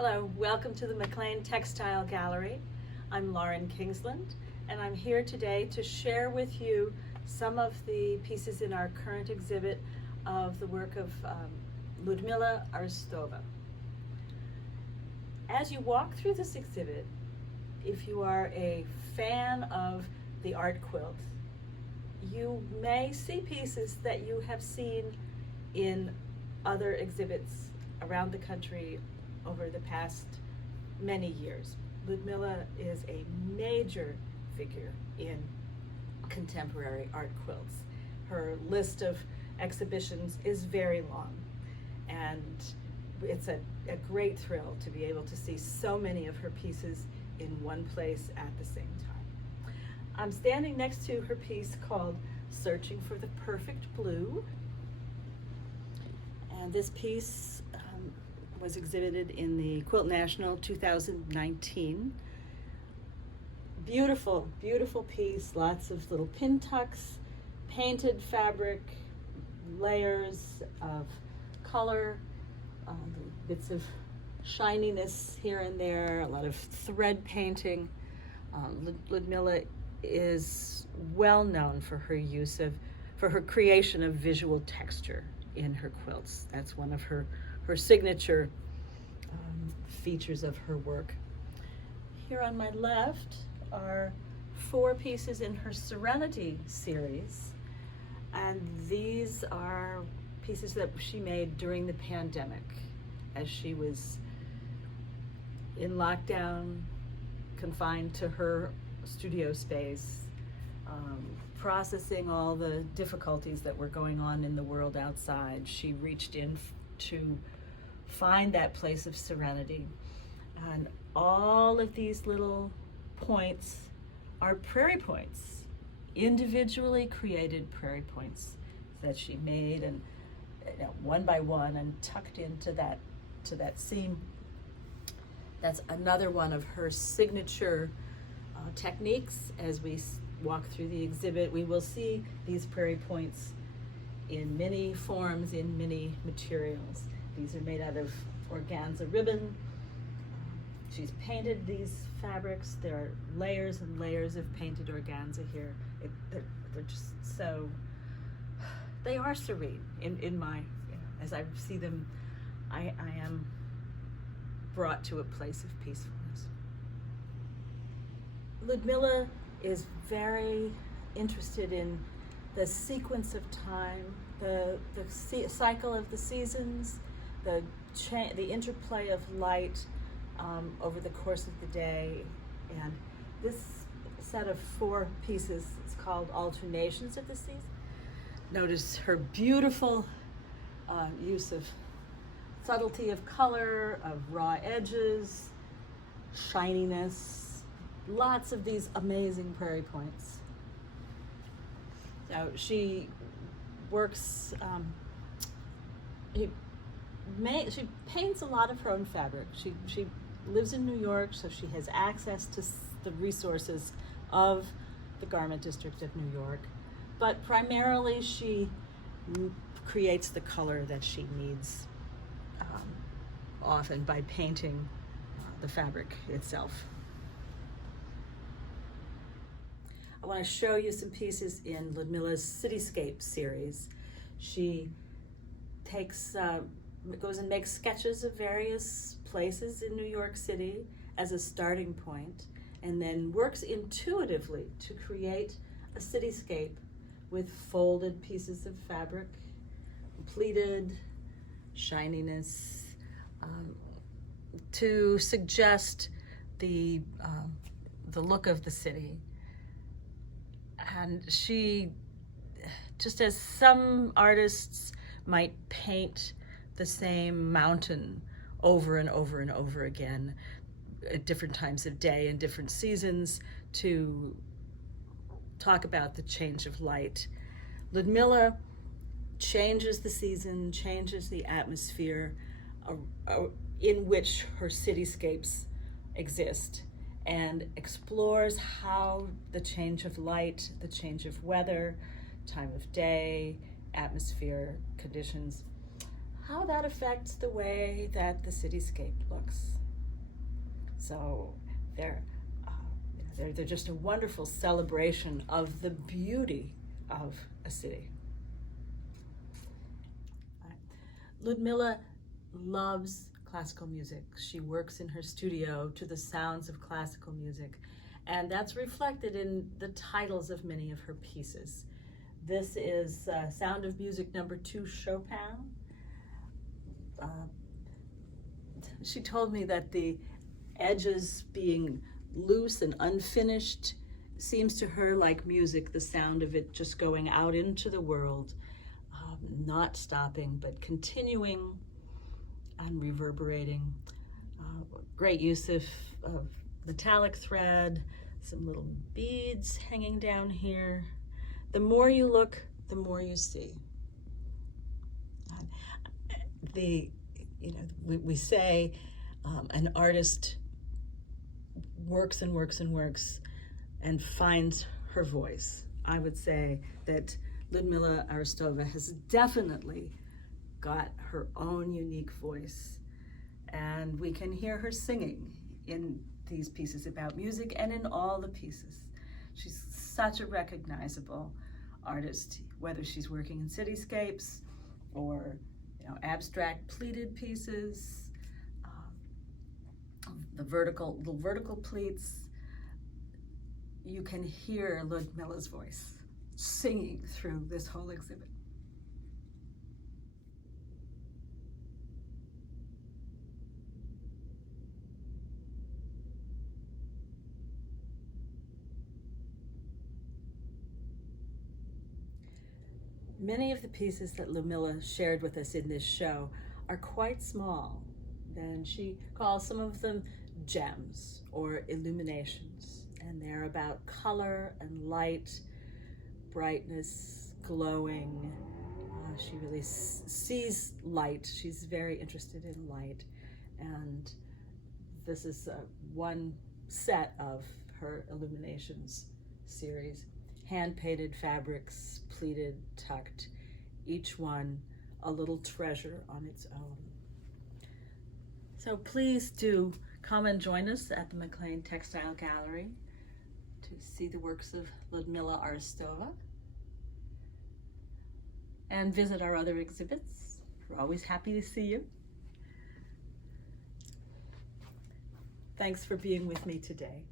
Hello, welcome to the McLean Textile Gallery. I'm Lauren Kingsland, and I'm here today to share with you some of the pieces in our current exhibit of the work of Ludmila Aristova. As you walk through this exhibit, if you are a fan of the art quilt, you may see pieces that you have seen in other exhibits around the country over the past many years. Ludmila is a major figure in contemporary art quilts. Her list of exhibitions is very long, and it's a great thrill to be able to see so many of her pieces in one place at the same time. I'm standing next to her piece called Searching for the Perfect Blue, and this piece was exhibited in the Quilt National 2019. Beautiful, beautiful piece, lots of little pin tucks, painted fabric, layers of color, bits of shininess here and there, a lot of thread painting. Ludmila is well known for her creation of visual texture in her quilts. That's one of her signature features of her work. Here on my left are 4 pieces in her Serenity series, and these are pieces that she made during the pandemic as she was in lockdown, confined to her studio space, processing all the difficulties that were going on in the world outside. She reached in to find that place of serenity. And all of these little points are prairie points, individually created prairie points that she made and one by one and tucked into that seam. That's another one of her signature techniques. As we walk through the exhibit, we will see these prairie points in many forms, in many materials. These are made out of organza ribbon. She's painted these fabrics. There are layers and layers of painted organza here. They're just so, they are serene in my, as I see them, I am brought to a place of peacefulness. Ludmila is very interested in the sequence of time, the cycle of the seasons, the interplay of light over the course of the day. And this set of 4 pieces is called Alternations of the Season. Notice her beautiful use of subtlety of color, of raw edges, shininess, lots of these amazing prairie points. So she works, she paints a lot of her own fabric. She lives in New York, so she has access to the resources of the garment district of New York. But primarily she creates the color that she needs, often by painting the fabric itself. I want to show you some pieces in Ludmila's Cityscapes series. She goes and makes sketches of various places in New York City as a starting point, and then works intuitively to create a cityscape with folded pieces of fabric, pleated, shininess, to suggest the look of the city. And she, just as some artists might paint the same mountain over and over and over again at different times of day and different seasons to talk about the change of light, Ludmila changes the season, changes the atmosphere in which her cityscapes exist, and explores how the change of light, the change of weather, time of day, atmosphere, conditions, how that affects the way that the cityscape looks. So they're just a wonderful celebration of the beauty of a city. Ludmila loves classical music. She works in her studio to the sounds of classical music, and that's reflected in the titles of many of her pieces. This is Sound of Music No. 2, Chopin. She told me that the edges being loose and unfinished seems to her like music, the sound of it just going out into the world, not stopping, but continuing and reverberating. Great use of metallic thread, some little beads hanging down here. The more you look, the more you see. We say an artist works and works and works and finds her voice. I would say that Ludmila Aristova has definitely got her own unique voice, and we can hear her singing in these pieces about music and in all the pieces. She's such a recognizable artist, whether she's working in cityscapes or abstract pleated pieces, the vertical pleats. You can hear Ludmila's voice singing through this whole exhibit. Many of the pieces that Ludmila shared with us in this show are quite small, and she calls some of them gems or illuminations, and they're about color and light, brightness, glowing. She really sees light. She's very interested in light, and this is one set of her illuminations series. Hand-painted fabrics, pleated, tucked, each one a little treasure on its own. So please do come and join us at the McLean Textile Gallery to see the works of Ludmila Aristova and visit our other exhibits. We're always happy to see you. Thanks for being with me today.